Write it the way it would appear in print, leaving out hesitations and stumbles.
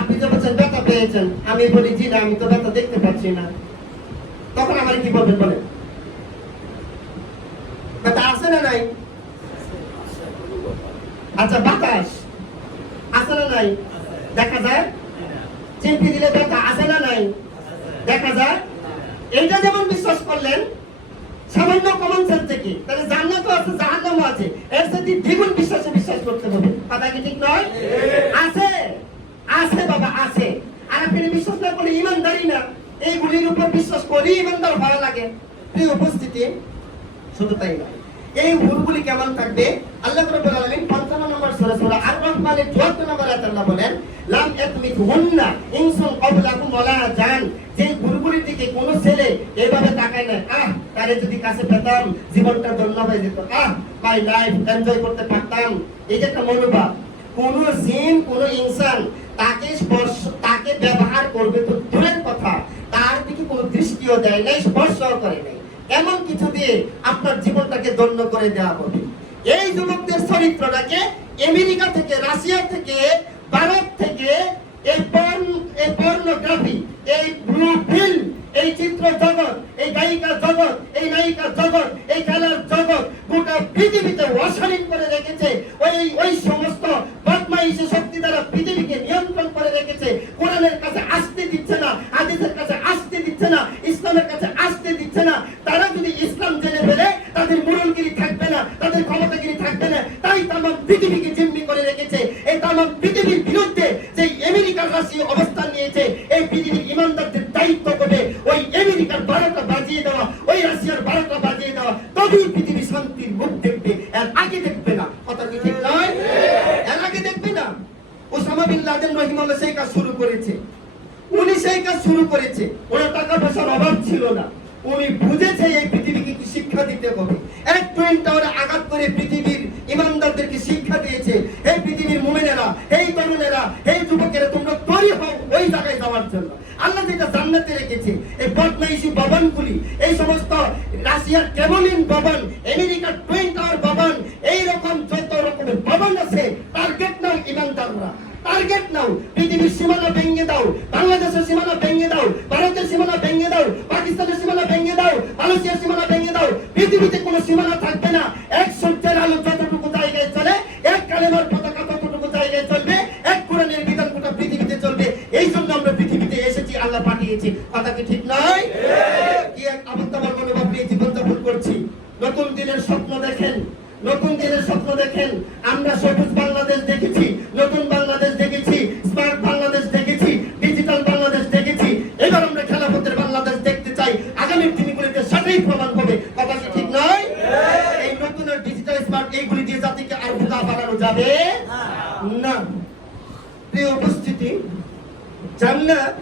আপনি যে বলছেন ব্যথা পেয়েছেন, আমি বলি জি না, আমি তো ব্যথা দেখতে পাচ্ছি না, তখন আমার কি বলবেন বলেন? ব্যথা আছে না নাই? আচ্ছা, বাতাস আছে না নাই? দেখা যায়। চিমটি দিলে ব্যথা আছে না নাই? দেখা যায়। এইটা যেমন বিশ্বাস করলেন সামান্য কমন সেন্স থেকে, তাহলে জান্নাতও আছে জাহান্নামও আছে, এর সাথে দ্বিগুণ বিশ্বাস করতে হবে। কথা কি ঠিক নয়? আছে, আছে বাবা, আছে। আর আপনি বিশ্বাস না করলে ইমানদারি না, এইগুলির উপর বিশ্বাস করি ইমানদার ভালো লাগে। এই উপস্থিতি শুধু তাই নয়, এই হুরগুলি কেমন থাকবে? আল্লাহ রাব্বুল আলামিন 55 নম্বর সূরা আর-রহমানের 74 নম্বর আয়াতে আল্লাহ বলেন, লাম ইয়াতমিথুন্না ইনসুন ক্বাবলাকুম ওয়ালা জান। যে হুরগুলির দিকে কোন ছেলে এভাবে তাকায় না, তারে যদি কাছে পেতাম জীবনটা ধন্য হয়ে যেত, মাই লাইফ এনজয় করতে পারতাম, এই যে একটা মনোভাব। কোন জিন, কোন ইনসান তাকে স্পর্শ, তাকে ব্যবহার করবে তো দূরের কথা, তার দিকে কোনো দৃষ্টিও দেয় নাই, স্পর্শও করে নাই। এমন কিছু দিয়ে আপনার জীবনটাকে ধন্য করে দেওয়া হবে। এই যুবকদের চরিত্রটাকে আমেরিকা থেকে, রাশিয়া থেকে, ভারত থেকে এই পর্নোগ্রাফি, এই ব্লু ফিল্ম, এই চিত্র জগৎ, এই গায়িকা জগৎ, এই নায়িকা জগৎ, এই খেলার জগৎ গোটা পৃথিবীতে অশালীন করে রেখেছে। ওই সমস্ত বদমাইশি শক্তি দ্বারা পৃথিবীকে নিয়ন্ত্রণ করে রেখেছে। কোরআনের কাছে আসতে দিচ্ছে না, হাদিসের কাছে আসতে দিচ্ছে না, ইসলামের কাছে আসতে দিচ্ছে না। তারা যদি ইসলাম জেনে ফেলে তাদের মুরলগিরি থাকবে না, তাদের ক্ষমতাগিরি থাকবে না। তাই তাম পৃথিবীকে জিম্মি করে রেখেছে। এই তাম পৃথিবীর বিরুদ্ধে যে আমেরিকার রাশি অবস্থান নিয়েছে, এই পৃথিবীর ইমানদারদের দায়িত্ব করে ওই আমেরিকার 12টা বাজিয়ে দেওয়া, ওই রাশিয়ার 12টা বাজিয়ে দেওয়া, তবেই পৃথিবী শান্তির মুখ দেখবে, এর আগে দেখবে না। কথা কি ঠিক নয়? এর আগে দেখবে না। ওসামা বিন লাদেন রাহিমাহুল্লাহ সেই কাজ শুরু করেছে। উনি সেই কাজ শুরু করেছে, ওনার টাকা পয়সার অভাব ছিল না। উনি বুঝেছে এই পৃথিবীকে কি শিক্ষা দিতে হবে। এক টুইন টাওয়ারে আঘাত করে পৃথিবীর ইমানদারদেরকে শিক্ষা দিয়েছে, এই পৃথিবীর মুমিনেরা, এই তরুণেরা, এই যুবকেরা, তোমরা তৈরি হও ওই জায়গায় যাওয়ার জন্য। আল্লাহ যেটা জান্নাতে রেখেছে, এই বদমাইশি ভবনগুলি, এই সমস্ত রাশিয়ার কেমলিন ভবন, আমেরিকার টুইন টাওয়ার ভবন, এইরকম যত রকমের ভবন আছে, টার্গেট নাও ইমানদাররা, টার্গেট নাও। পৃথিবীর সীমানা ভেঙে দাও, বাংলাদেশের সীমানা ভেঙে দাও, ভারতের সীমানা ভেঙে দাও, পাকিস্তানের সীমানা ভেঙে দাও, মালয়েশিয়ার সীমানা ভেঙে দাও। পৃথিবীতে কোনো সীমানা থাকবে না। এক সূর্যের আলো যতটুকু জায়গায় চলে, এক কালেমার পতাকা ততটুকু জায়গায় চলবে, এক কোরআনের বিধান গোটা পৃথিবীতে চলবে। এই জন্য আমরা পৃথিবীতে এসেছি, আল্লাহ পাঠিয়েছি। কথা কি ঠিক নয়? কি এক আবদ্ধতার মনোভাব নিয়ে জীবনযাপন করছি। নতুন দিনের স্বপ্ন দেখেন, নতুন দিনের স্বপ্ন দেখেন। আমরা সবুজ বাংলাদেশ দেখেছি, নতুন বাংলাদেশ দেখেছি, স্মার্ট বাংলাদেশ দেখেছি, ডিজিটাল বাংলাদেশ দেখেছি। এবার আমরা খেলাফতের বাংলাদেশ দেখতে চাই। আগামীর দিনগুলিতে সেটাই প্রমাণ হবে। কথা কি ঠিক নয়? এই নতুন আর ডিজিটাল স্মার্ট এইগুলি দিয়ে জাতিকে আর বোঝা বানানো যাবে না। প্রিয় উপস্থিতি, জান্নাত